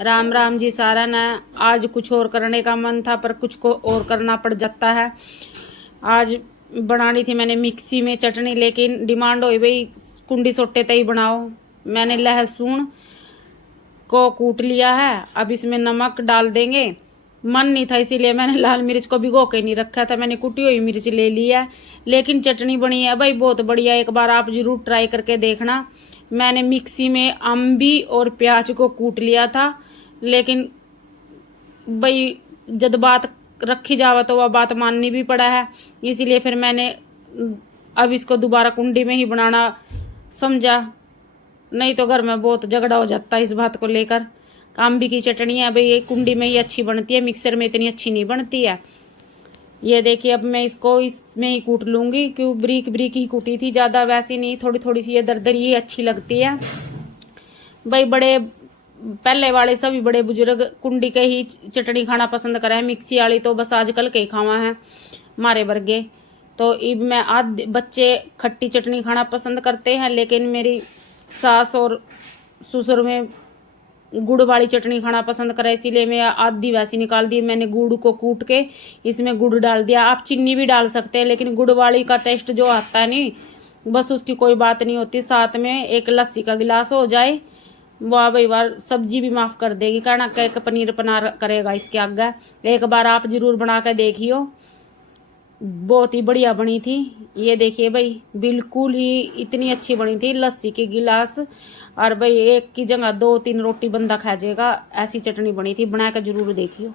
राम राम जी सारा ने। आज कुछ और करने का मन था पर कुछ को और करना पड़ जाता है। आज बनानी थी मैंने मिक्सी में चटनी, लेकिन डिमांड हुई भाई कुंडी सोटे तई बनाओ। मैंने लहसुन को कूट लिया है, अब इसमें नमक डाल देंगे। मन नहीं था इसीलिए मैंने लाल मिर्च को भिगो के नहीं रखा था, मैंने कुटी हुई मिर्च ले ली है। लेकिन चटनी बनी है भाई बहुत बढ़िया, एक बार आप जरूर ट्राई करके देखना। मैंने मिक्सी में अम्बी और प्याज को कूट लिया था, लेकिन भाई जब बात रखी जावा तो वह बात माननी भी पड़ा है, इसीलिए फिर मैंने अब इसको दोबारा कुंडी में ही बनाना समझा। नहीं तो घर में बहुत झगड़ा हो जाता है इस बात को लेकर। अम्बी की चटनी है भाई ये कुंडी में ही अच्छी बनती है, मिक्सर में इतनी अच्छी नहीं बनती है। ये देखिए अब मैं इसको इसमें ही कूट लूँगी, क्यों ब्रीक ब्रीक ही कूटी थी, ज़्यादा वैसी नहीं, थोड़ी थोड़ी सी ये दरदरी ही अच्छी लगती है। भाई बड़े पहले वाले सभी बड़े बुजुर्ग कुंडी के ही चटनी खाना पसंद करे हैं, मिक्सी वाली तो बस आजकल के ही खावा है हमारे वर्गे। तो अब मैं आज बच्चे खट्टी चटनी खाना पसंद करते हैं, लेकिन मेरी सास और ससुर में गुड़ वाली चटनी खाना पसंद करे, इसीलिए मैं आधी वैसी निकाल दी। मैंने गुड़ को कूट के इसमें गुड़ डाल दिया। आप चीनी भी डाल सकते हैं, लेकिन गुड़ वाली का टेस्ट जो आता है नहीं, बस उसकी कोई बात नहीं होती। साथ में एक लस्सी का गिलास हो जाए, वाह भाई वाह, सब्जी भी माफ़ कर देगी। कहना एक पनीर पना करेगा इसके आगे। एक बार आप ज़रूर बना कर देखियो, बहुत ही बढ़िया बनी थी। ये देखिए भाई बिल्कुल ही इतनी अच्छी बनी थी, लस्सी के गिलास। और भाई एक की जगह 2-3 रोटी बंदा खा जाएगा, ऐसी चटनी बनी थी, बना कर जरूर देखियो।